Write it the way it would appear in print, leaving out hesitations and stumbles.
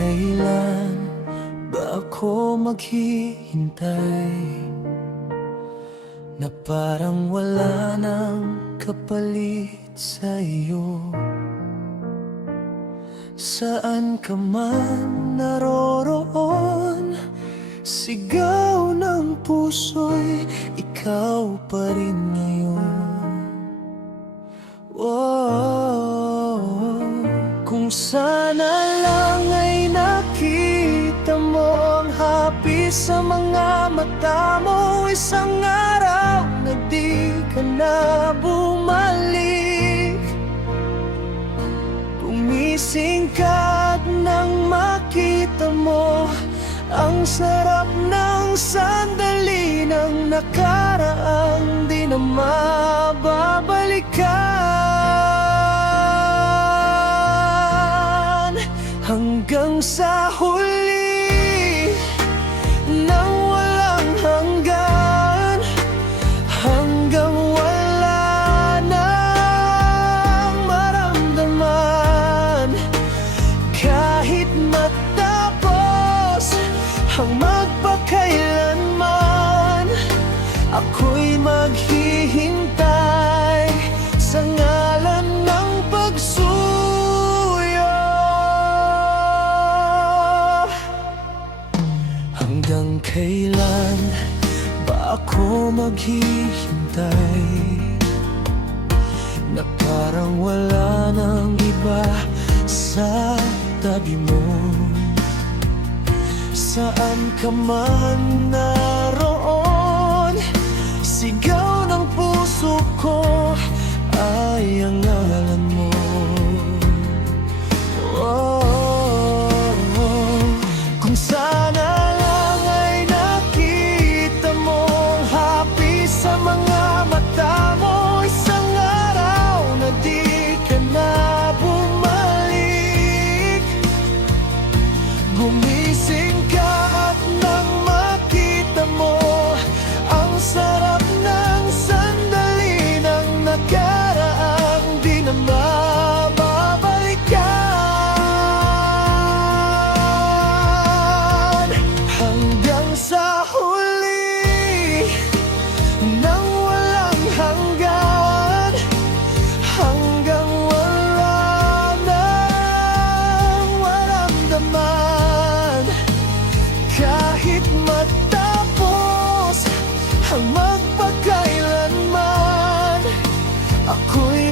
kailan ba ako maghihintay na parang wala nang kapalit sa iyo? Saan ka man naroroon, sigaw ng puso'y ikaw pa rin ngayon. Kung sana lang ay nakita mo ang hapis sa mga mata mo, isang araw na di ka na bumalik. Gumising ka at nang makita mo ang sarap ng sandali ng nakaraang di na mababalikan. Hanggang sa huli nang walang hanggan, hanggang wala nang maramdaman. Kahit matapos ang magpakailanman, ako'y maghihintay sa ngalan ng pagsuyo. Hanggang kailan ba ako maghihintay na parang wala nang iba sa tabi mo? Saan ka man naroon, sigaw ng puso ko ay ang ngalan mo. Kung sana lang ay nakita mo ang hapis sa mga mata mo, isang araw na di ka na bumalik. Gumising ka at nang makita mo ang sarap ng sandali ng nakaraang di na mababalikan. Hanggang sa huli nang walang hanggan, hanggang wala nang maramdaman. Kahit matapos ang magpakailanman, ako'y